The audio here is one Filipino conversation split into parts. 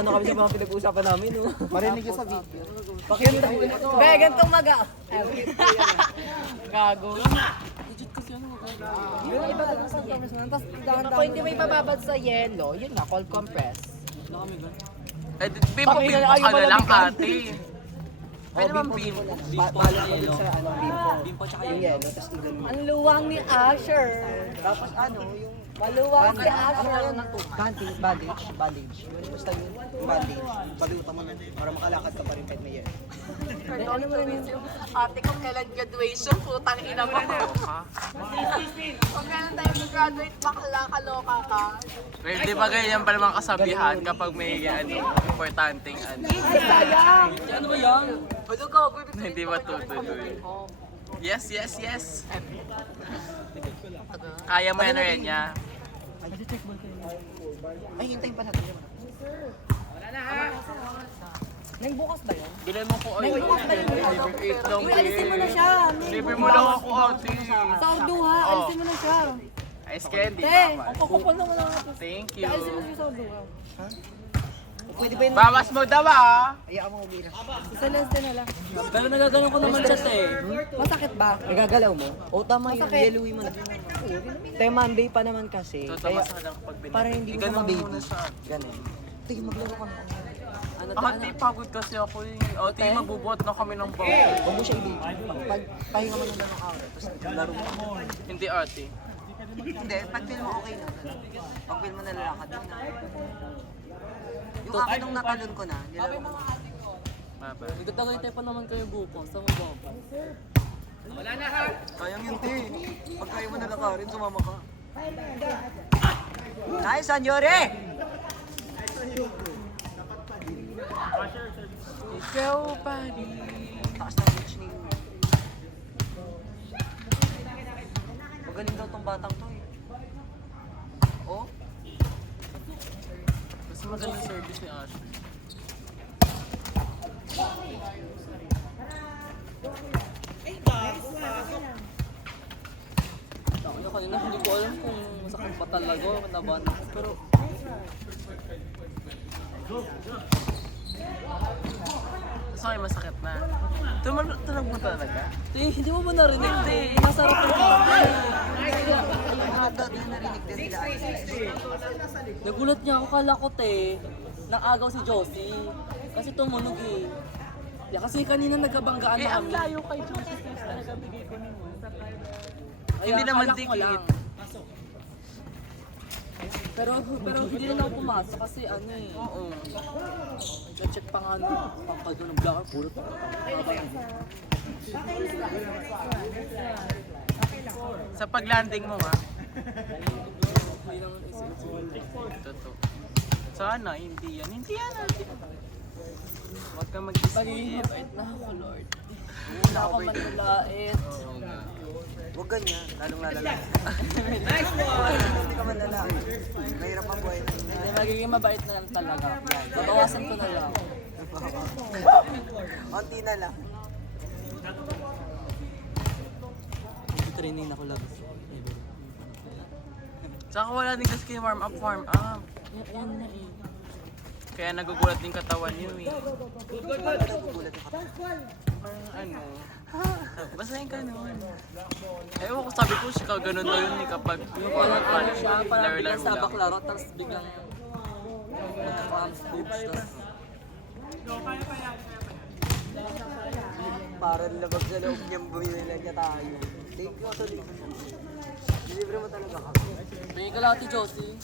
ano kami sa mga pinag-uusapan namin, no? Marinig ka sa video. Pakita mo na to. Be, ganitong maga. Gago. Yung iba talaga sa Thomas man. Tapos kung hindi may bababad sa yellow, yun na, cold compress. Eh, bimpo ka na lang ate. Pwede naman bimpo. Balak mo dun sa ano, bimpo tsaka yung yellow, tapos ganun. Ang luwang ni Asher. Tapos ano, yung Maluwang si Asher. bandage. Basta yung bandage. Balutan mo na para makalakad ka pa rin kahit may yellow. Ano mo rin ate kung kailan graduation, putang ina mo. Kung kailan tayo mag-graduate, bakla kaloka ka. Well, di ba ganyan pa naman kasabihan kapag may importanteng ano. Sayang. Ano ba yan? Ano ka? Hindi matutuloy. Yes. Kaya mo yan rin niya. Ay, hintayin pa natin. Nang bukas ba yun? Bilan mo ko ay. Libre 8 lang. Uy, alisin mo na siya. Libre mo lang ako ate. Sauduha, alisin mo na siya. Ice candy. Te, Mama. kupupon na mo lang ako. Thank you. Alisin mo siya sauduha. Pwede ba yun? Bawas mo daw ah. Hayaan mo umira. Isa lens din na lang. Pero nagagalaw ko naman siya, te. Masakit ba? Nagagalaw mo? O tama yun, Masakit. yellowy mo na. Te, Monday pa naman kasi. Tatamas ka lang kapag binigay. Parang hindi mo Ganun mababy. muna siya. Ganun. Tingin maglaro ka na. Ano Ah, di pagod kasi ako eh. O, di magbubuhat na kami ng bago. Huwag mo siya i-baby. Pahinga mo na lang ng araw. Tapos laro mo. Hindi ate. Hindi, pag feel mo okay na. Pag feel mo nalalakad mo na. Yung akin nung natalon ko na, nilaro ko. Bye-bye. Nagtagay pa naman kayo buko. Sa mga baba. Wala na ha! Kayang yun, te. Pag kaya mo nalakarin, sumama ka. Nice, Sanyore! Ikaw pa rin. Taas ng reach ni... Magaling daw tong batang to eh. Oh? Mas magaling service ni Ash. Kanina hindi ko alam kung masakit pa talaga o naban. Pero... Gusto ko yung masakit na. Tunog mo talaga? Hindi mo ba narinig? Hindi. Masarap yung Nagulat niya ako, kala ko nang-agaw si Josie. Kasi tumunog eh. Yeah, kasi kanina nagkabanggaan Eh, na ang kami. layo kay Joseph Fest talaga bigay ko nimo. Kaya Hindi naman akala ko tikit. lang. Pero hindi na ako pumasok kasi ano eh. Oo. Na-check pa nga ano, pangkaldo ng blocker, puro pa. Sa paglanding mo nga. Hindi naman isip-isip. Totoo. Sana, hindi yan. Hindi yan ate. Huwag ka mag-isip. Mabait na ako, Lord. Hindi na ako manlalait. Oo nga. Huwag ganyan, lalong lalala. Nice one! Hindi ka manlalait. Mahirap ang buhay. Hindi, magiging mabait na lang talaga. Babawasan ko na lang. Onti na lang. Training ako lang. Saka wala din kasi kayo warm up. Yan na eh. Kaya nagugulat din katawan niyo eh. Nagugulat ako. Parang ano. Basta yung ganun. Ewan ko, sabi ko siya ganun na yun eh kapag Parang biglang laro-laro sabak lang. laro, tapos biglang magka-cramps boobs, tapos parang labag sa loob niyang bumili niya tayo. Thank you, Ate Libre. Dilibre mo talaga kami. Bigay ka lang, Ate Josie.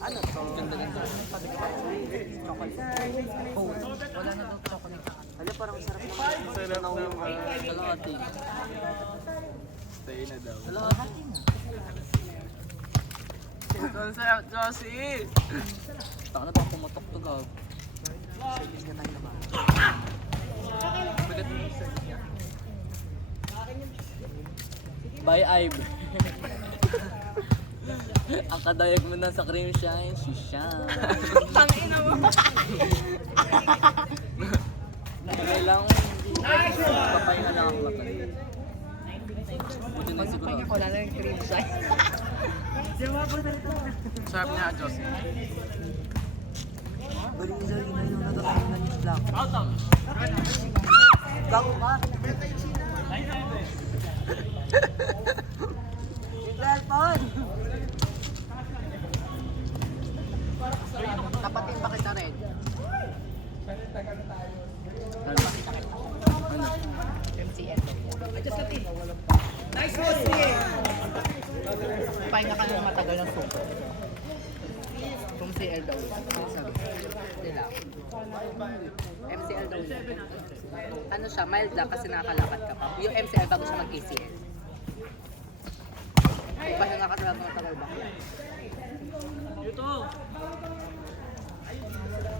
Ano to? Ganda-ganda. Chocolate. Oh, wala na daw chocolate. Alam, parang sarap naman. Sarap naman. Kalahati. Stay na daw. Kalahati na. Ikaw sa Josie! Taka na bang pumatok to, Gab? Service na tayo naman. Bagat mo isa niya. Bye, Ibe. Ang kadayag mo na sa cream shine, she shine. Tangina mo. Kailangan papahinga lang ako matay. Buti na siguro. Pagpahinga ko lang ng cream shine. Sarap niya, Josie. Black. Gago ka. Cellphone! Tapatin ba kita rin? MCL. Pahinga ka ng matagal ng suko. Kung CL daw. Sabi. Nila. MCL daw. Ano siya, mild lang kasi nakakalakad ka pa. Yung MCL bago siya mag-ACL. Pahinga ka talaga ng matagal ba?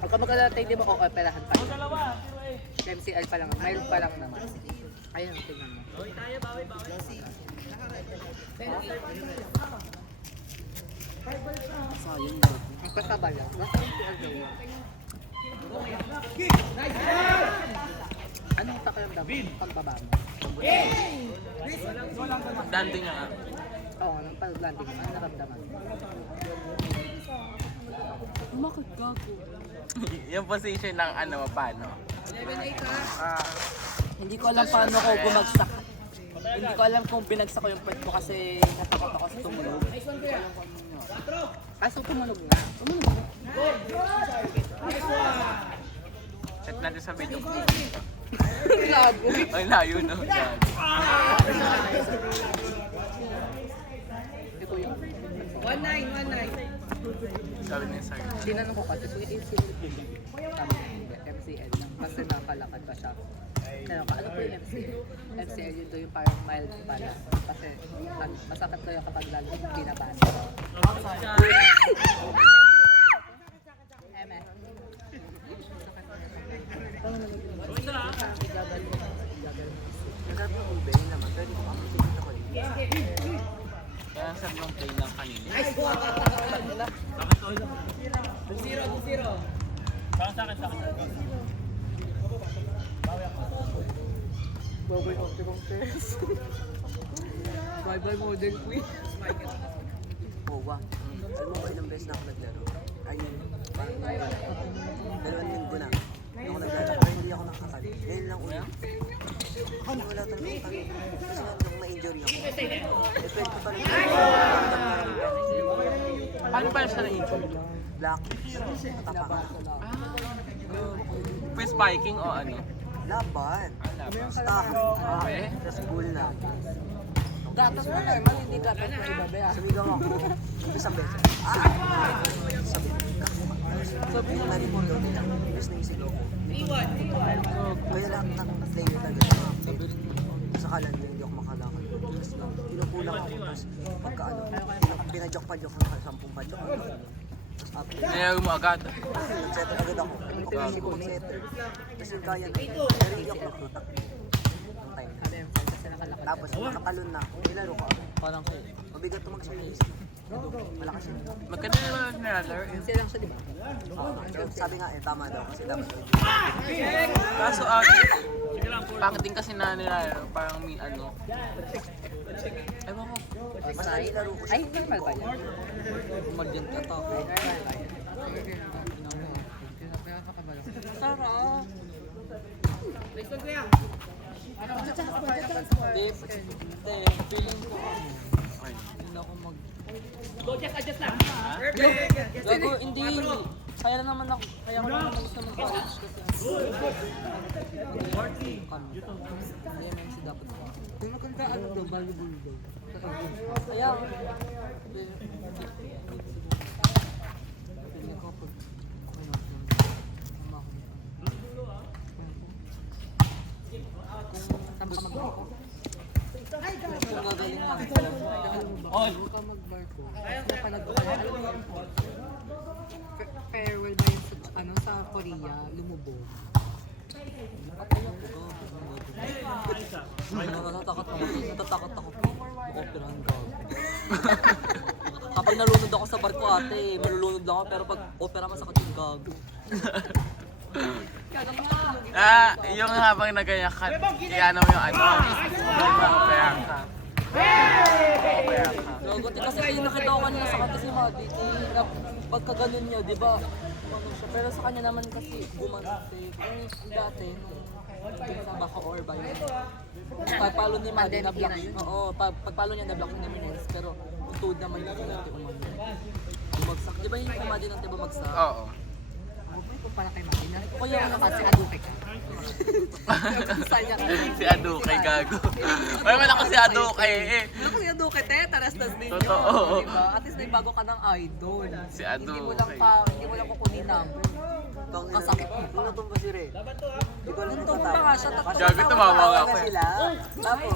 Pagka magkalatay, di ba ko operahan pa? MCL pa lang, mild pa lang naman. Ayun, tingnan mo. Sayang daw. Ang kasabal lang. Basta MCL daw yun. Anong pakiramdam mo? Pagbaba mo? Landing nga. Oo, nung pag-landing mo, ano naramdaman? Bakit gago? Yung position ng ano, paano? Hindi ko alam paano ko bumagsak. Hindi ko alam kung binagsak ko yung pet ko kasi natakot ako sa tumulog. Kaso tumunog nga. Set natin sa video. Labo. Ay, layo no. God. Ito yun. 19. Sabi niya sa'yo. Tinanong ko kasi kung MCL sabi ko, hindi, MCL lang. Kasi nakalakad pa siya. Kaya ano po yung MCL? MCL yun daw yung parang mild pala. Kasi masakit ko yung kapag lalo binabasa. Eme. Nagsabi yung ube naman, pero hindi ko makakasipit ako rin. Kaya ang sarap ng play lang kanina. Bye-bye Optimum Test. Bye-bye Model Queen. Bowa. Alam mo ba ilang beses na ako naglaro? Ay, parang 2 linggo na. Hindi ako naglalaro. Ay, hindi ako nakakali. Ngayon lang ulit. Ako wala talaga akong tali. Kasi nga nung ma-injury ako. Effect ko talaga. Paano pa siya na-injury? Black. Matapakan. Quiz biking o ano? Laban. Stock. Tapos bull na. Gatas mo normal, hindi gatas mo ibabe ah. Sumigaw ako. Isang beses. Sabi ko na rin mo yun. Ibig na isigaw ko. Kaya lahat ng player talaga sa kalan na hindi ako makalakad. Tapos pinukulang ako. Tapos pagka ano, pinajok-pajok ko ng 10 pajok. Tapos after, Nangyari mo agad. nag-setter agad ako. Kasi ko mag-setter. Tapos yung kaya na, pero hindi ako nagtutak. Ang time na. Kasi nakalakad. Tapos nakatalon na, nilaro ko ako. Parang kayo. Mabigat ito mag-service. Malakas yun. Magkano naman nilalaro? MCL lang siya, di ba? So, sabi nga tama daw kasi dapat Kaso pangit din kasi na nilalaro. Parang may ano. Ewan ko. mas nilaro ko siya. Ay, normal ba yan? Magyan ka to. Normal ba yan? Sarap. Feeling ko Okay. hindi na ako mag... Adjust lang. Gago, hindi. Kaya na naman ako. Kaya ko naman gusto mag-college kasi. Hindi MNC dapat ako. Yung maganda ano daw, volleyball daw. Kaya ako. Feeling ko pag... Okay na. Tama ako. Tama ka mag-barko. Kung gagaling lang. Huwag ka mag-barko. Kung ka nag-barko. Farewell ba yun sa, ano, sa Korea, lumubog? Patay ako. Natatakot ako. Natatakot ako. Operahan ko. Kapag nalunod ako sa barko ate, malulunod lang ako pero pag opera masakit yung gago. Yung habang nagaya ka, iano mo yung ano. Operahan ka. Gago, kasi nakita ko kanina sa kanta si Madi. Pagka ganun niya, di ba? ano siya. Pero sa kanya naman kasi gumanti. Yung dati, nung sa Baco or ba yun. Pagpalo ni Madi na block. Oo, pagpalo niya na block ni Minez. Pero yung tuod naman yung kunti umano. Bumagsak. Di ba yung Madi nang tiba magsak? Oo. Ako po pala kay Mami na. Kaya Ano kasi aduke ka. Si Ado kay gago. Ay, wala kasi Ado kay eh. Ano kasi aduke te? Taras-tas din yun. Totoo. Diba? At least may bago ka ng idol. Si Ado Hindi mo lang kukunin number. Kasakit mo. Nung natumba si Ray. Di ko alam kung Tumba nga siya. Gago, tumawa nga ako. sila. Tapos,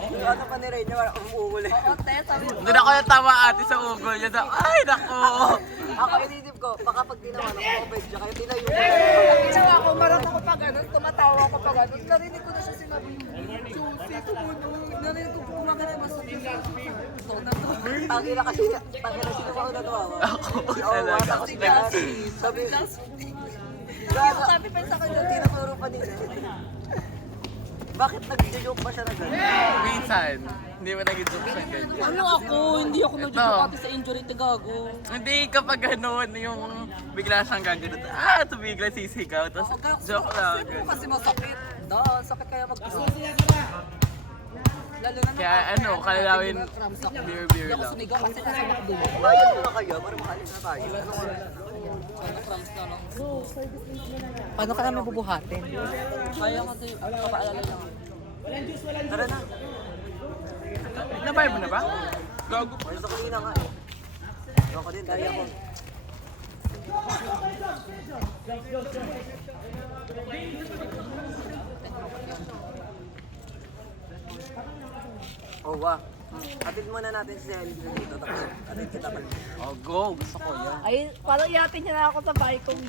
yung ano pa ni Ray niya, parang umuuli. Oo, te. Sabi mo. Doon ako natawa ate sa ugol niya. Ay, naku. Ako inisip ko, baka pag tinawa ng COVID siya, kaya tinayo ko. Ginawa ko, marang ako pag ano, tumatawa ko pag ano. Narinig ko na siya sinabi, Josie, tumunod. Narinig ko kumagana mas sa so, nato. Tangina kasi, tangina sino ba ako natuwawa? Ako Oo, talaga. wata ko si Gabi. Sabi, Gaga, Sabi pa sa kanya, tinaturo pa nila. Bakit nag-joke pa siya na gano'n? Minsan, hindi mo naging joke sa ganyan. Ano ako? Hindi ako nag-joke pati sa injury, tagago. Hindi kapag gano'n, yung bigla siyang gagano. Ah, ito bigla sisigaw. Tapos joke lang. Kasi kasi masakit. Sakit kaya mag-cross. Lalo na Kaya ano, kalawin beer Hindi ako lang. sumigaw kasi nasa McDo. Bayad mo na kayo para makalis na tayo. Ano ko? Paano ka namin bubuhatin? Kaya kasi, papaalala lang. Tara na. Nabay mo na ba? Gago. Ay, sa kanina nga eh. Ako din, kaya ko. Oh, wow. Atid muna natin si Ellie dito. Tapos, atid kita pa. Oh, go. Gusto ko yan. Ay, parang iatin niya na ako sa bahay kong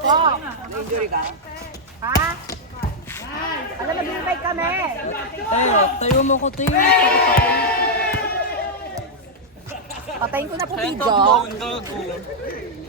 Oh! Na-injury ka? Ha? Ano, nag-invite kami? Tayo mo ko, tayo. Patayin ko na po Send video. of bone, gago.